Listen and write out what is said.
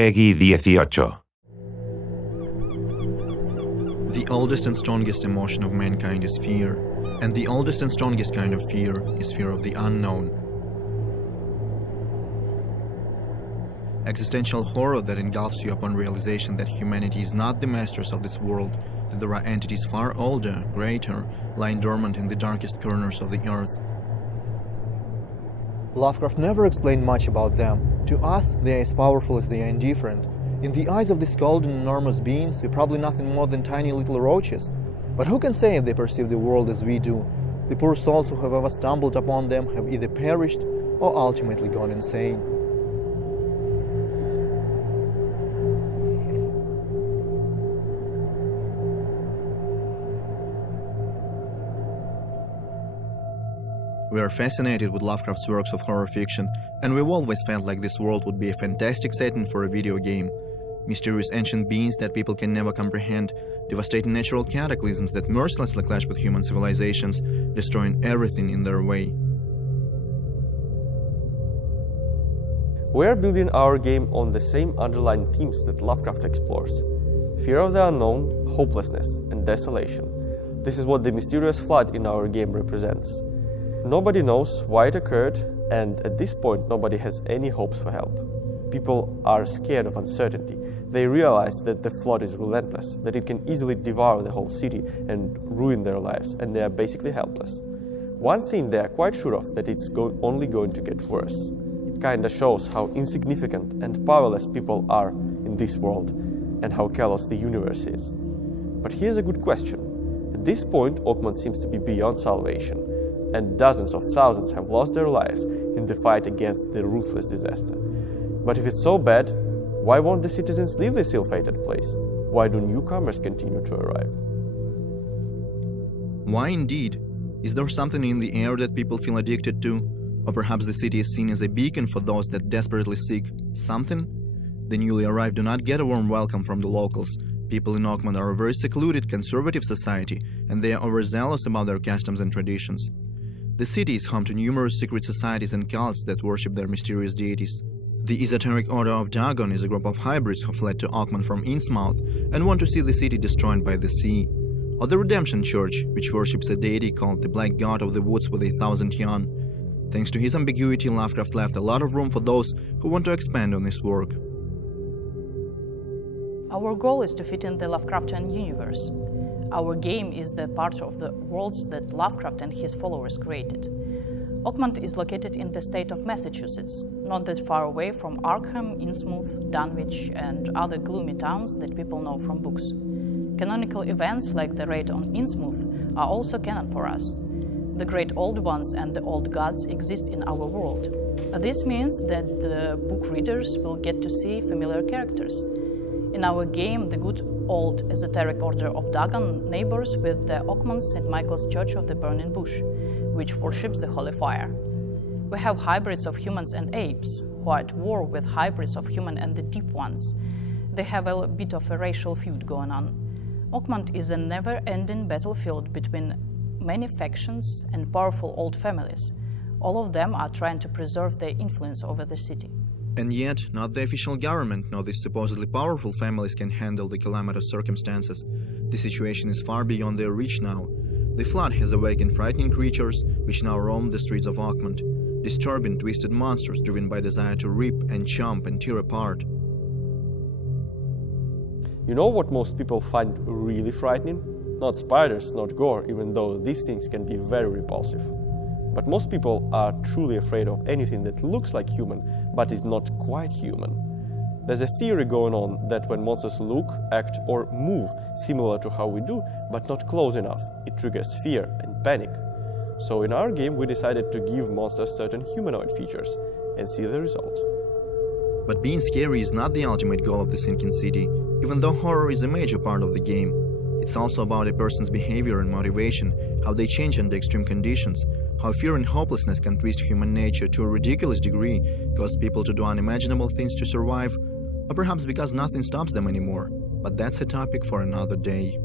Peggy 18. The oldest and strongest emotion of mankind is fear, and the oldest and strongest kind of fear is fear of the unknown. Existential horror that engulfs you upon realization that humanity is not the masters of this world, that there are entities far older, greater, lying dormant in the darkest corners of the earth. Lovecraft never explained much about them. To us, they are as powerful as they are indifferent. In the eyes of these cold and enormous beings, we're probably nothing more than tiny little roaches. But who can say if they perceive the world as we do? The poor souls who have ever stumbled upon them have either perished or ultimately gone insane. We are fascinated with Lovecraft's works of horror fiction, and we've always felt like this world would be a fantastic setting for a video game. Mysterious ancient beings that people can never comprehend, devastating natural cataclysms that mercilessly clash with human civilizations, destroying everything in their way. We're building our game on the same underlying themes that Lovecraft explores: fear of the unknown, hopelessness, and desolation. This is what the mysterious flood in our game represents. Nobody knows why it occurred, and at this point nobody has any hopes for help. People are scared of uncertainty. They realize that the flood is relentless, that it can easily devour the whole city and ruin their lives, and they are basically helpless. One thing they are quite sure of, that it's only going to get worse. It kinda shows how insignificant and powerless people are in this world, and how callous the universe is. But here's a good question. At this point, Oakmont seems to be beyond salvation, and dozens of thousands have lost their lives in the fight against the ruthless disaster. But if it's so bad, why won't the citizens leave this ill-fated place? Why do newcomers continue to arrive? Why indeed? Is there something in the air that people feel addicted to? Or perhaps the city is seen as a beacon for those that desperately seek something? The newly arrived do not get a warm welcome from the locals. People in Oakmont are a very secluded, conservative society, and they are overzealous about their customs and traditions. The city is home to numerous secret societies and cults that worship their mysterious deities. The Esoteric Order of Dagon is a group of hybrids who fled to Oakmont from Innsmouth and want to see the city destroyed by the sea. Or the Redemption Church, which worships a deity called the Black God of the Woods with 1,000 young. Thanks to his ambiguity, Lovecraft left a lot of room for those who want to expand on his work. Our goal is to fit in the Lovecraftian universe. Our game is the part of the worlds that Lovecraft and his followers created. Oakmont is located in the state of Massachusetts, not that far away from Arkham, Innsmouth, Dunwich, and other gloomy towns that people know from books. Canonical events like the raid on Innsmouth are also canon for us. The great old ones and the old gods exist in our world. This means that the book readers will get to see familiar characters. In our game, the good old Esoteric Order of Dagon neighbors with the Oakmont St. Michael's Church of the Burning Bush, which worships the Holy Fire. We have hybrids of humans and apes, who are at war with hybrids of human and the Deep Ones. They have a bit of a racial feud going on. Oakmont is a never-ending battlefield between many factions and powerful old families. All of them are trying to preserve their influence over the city. And yet, not the official government nor the supposedly powerful families can handle the calamitous circumstances. The situation is far beyond their reach now. The flood has awakened frightening creatures which now roam the streets of Oakmont, disturbing, twisted monsters driven by desire to rip and chomp and tear apart. You know what most people find really frightening? Not spiders, not gore, even though these things can be very repulsive. But most people are truly afraid of anything that looks like human, but is not quite human. There's a theory going on that when monsters look, act, or move similar to how we do, but not close enough, it triggers fear and panic. So in our game, we decided to give monsters certain humanoid features and see the result. But being scary is not the ultimate goal of the sinking city, even though horror is a major part of the game. It's also about a person's behavior and motivation, how they change under extreme conditions, how fear and hopelessness can twist human nature to a ridiculous degree, cause people to do unimaginable things to survive, or perhaps because nothing stops them anymore. But that's a topic for another day.